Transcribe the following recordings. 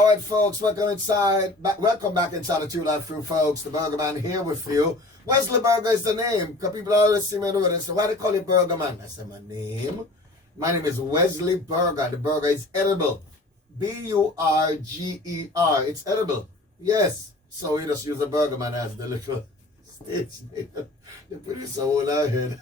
All right, folks, welcome back inside the Two Life Crew, folks. The Burgerman here with you. Wesley Burger is the name, because people always see me on the road and say, why do they call you Burgerman? I say, my name is Wesley Burger. The burger is edible. Burger. It's edible. Yes. So we just use the Burgerman as the little stage name. They put it so on our head.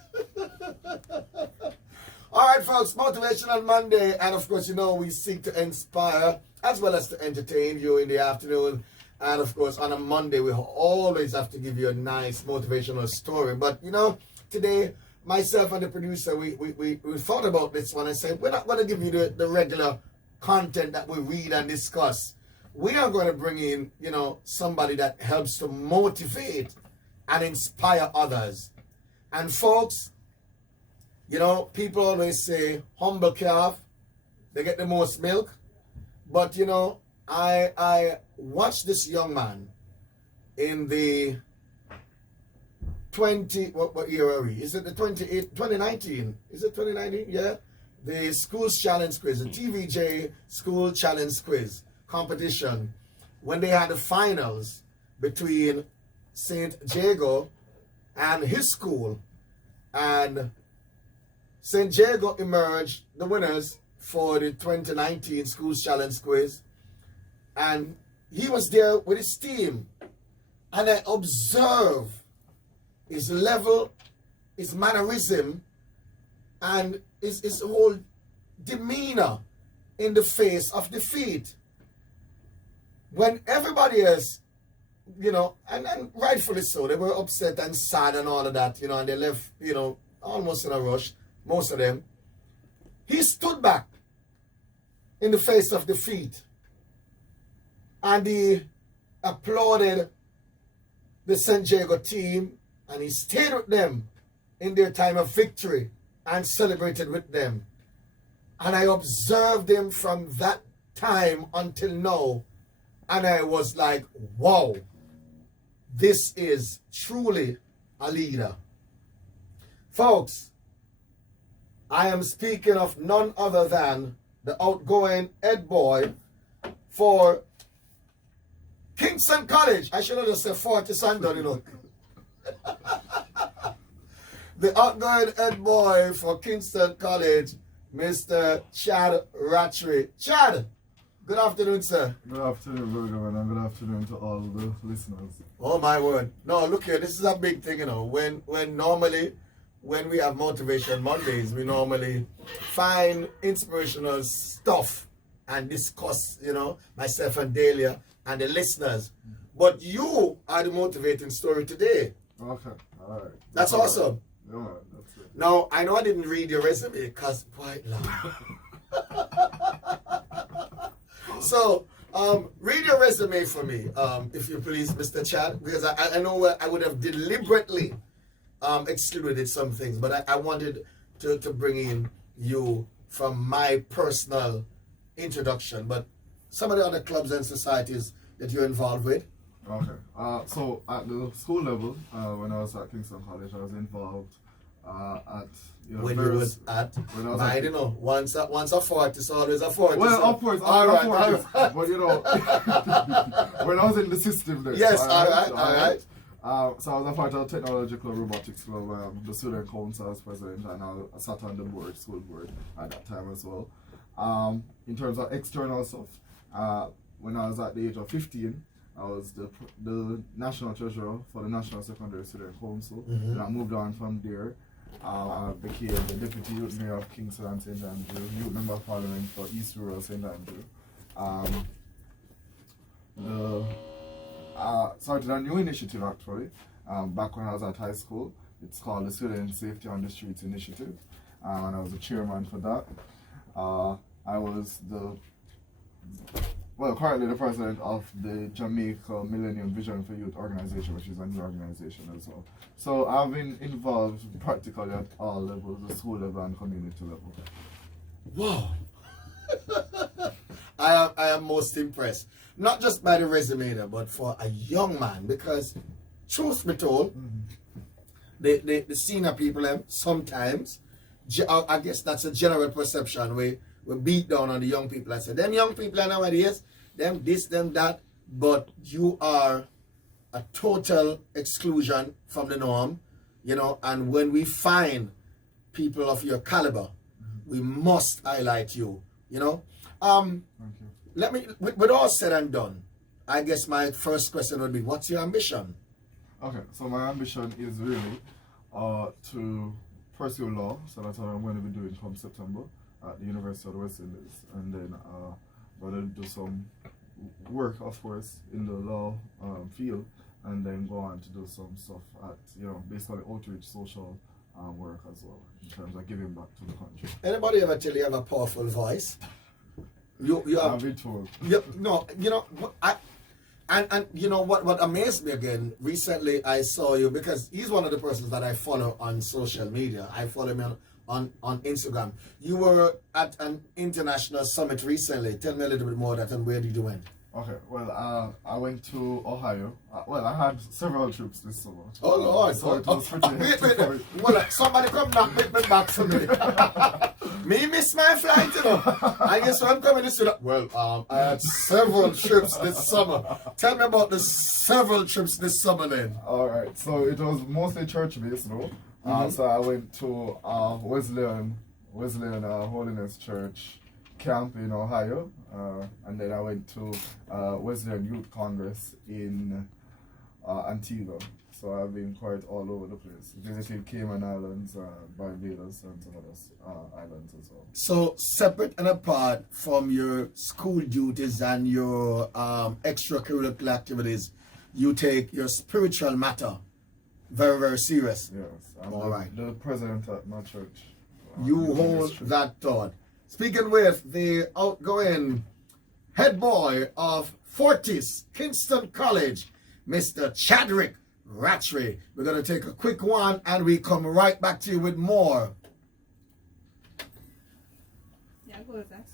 All right, folks, Motivational Monday. And, of course, you know, we seek to inspire as well as to entertain you in the afternoon. And, of course, on a Monday, we always have to give you a nice motivational story. But, you know, today, myself and the producer, we thought about this one and said, we're not going to give you the regular content that we read and discuss. We are going to bring in, you know, somebody that helps to motivate and inspire others. And, folks, you know, people always say, humble calf, they get the most milk. But, you know, I watched this young man in the what year are we? Is it the 2019? Is it 2019? Yeah. The Schools Challenge Quiz, the TVJ School Challenge Quiz competition, when they had the finals between St. Jago and his school. And St. Jago emerged the winners for the 2019 Schools Challenge Quiz. And he was there with his team. And I observed his level, his mannerism, and his whole demeanor in the face of defeat. When everybody else, you know, and rightfully so, they were upset and sad and all of that, you know, and they left, you know, almost in a rush, most of them. He stood back in the face of defeat and he applauded the St. Jago team and he stayed with them in their time of victory and celebrated with them. And I observed him from that time until now, and I was like, wow, this is truly a leader. Folks, I am speaking of none other than the outgoing head boy for Kingston College. I should have just said 40 Sandon, you know. The outgoing head boy for Kingston College, Mr. Chad Rattray. Chad, good afternoon, sir. Good afternoon, Burgerman, and good afternoon to all the listeners. Oh, my word. No, look here, this is a big thing, you know. When normally, when we have Motivation Mondays, we normally find inspirational stuff and discuss, you know, myself and Dahlia and the listeners. But you are the motivating story today. Okay, all right. That's awesome. Yeah, that's it. Now, I know I didn't read your resume because quite long. So, read your resume for me, if you please, Mr. Chad, because I know I would have deliberately excluded some things, but I wanted to bring in you from my personal introduction, but some of the other clubs and societies that you're involved with. Okay. So at the school level, when I was at Kingston College, I was involved at, you know, when you was at, I don't know, once a 40, it's always a 40. Well, of course, all right. But you know, when I was in the system there. Yes, all right. So I was a part of the Technological Robotics Club, the student council I was president, and I sat on the board, school board at that time as well. In terms of external stuff, when I was at the age of 15, I was the national treasurer for the National Secondary Student Council. Mm-hmm. And I moved on from there. I became the deputy youth mayor of Kingston and St. Andrew, youth member of parliament for East Rural St. Andrew. Started a new initiative actually, back when I was at high school. It's called the Student Safety on the Streets Initiative, and I was the chairman for that. I was currently the president of the Jamaica Millennium Vision for Youth organization, which is a new organization as well. So I've been involved practically at all levels, the school level and community level. Wow. I am most impressed. Not just by the resume, but for a young man, because truth be told, the senior people sometimes, I guess that's a general perception, we beat down on the young people. I said, them young people nowadays, them this, them that, but you are a total exclusion from the norm, you know, and when we find people of your caliber, we must highlight you, you know. Thank you. Let me, with all said and done, I guess my first question would be, what's your ambition? Okay, so my ambition is really to pursue law, so that's what I'm going to be doing from September at the University of the West Indies, and then going to do some work, of course, in the law field, and then go on to do some stuff at, you know, basically outreach, social work as well, in terms of giving back to the country. Anybody ever tell you have a powerful voice? You have, I've been told. no, you know, and you know what amazed me again, recently I saw you, because he's one of the persons that I follow on social media. I follow him on Instagram. You were at an international summit recently. Tell me a little bit more of that, and where did you went? Okay, well, I went to Ohio. Well, I had several trips this summer. Oh Lord! So it was pretty Wait. Well, somebody come back, make me back for me. Me miss my flight, you know. I guess I'm coming this year. Well, I had several trips this summer. Tell me about the several trips this summer then. Alright, so it was mostly church-based, no? So I went to Wesleyan Holiness Church camp in Ohio, and then I went to Wesleyan Youth Congress in Antigua. So I've been quite all over the place. Visited Cayman Islands, Barbados, and some other islands as well. So separate and apart from your school duties and your extracurricular activities, you take your spiritual matter very, very serious. Yes, I'm all right. The president at my church. You hold that thought. Speaking with the outgoing head boy of Fortis Kingston College, Mr. Chadrick Rattray. We're going to take a quick one and we come right back to you with more. Yeah, go with that.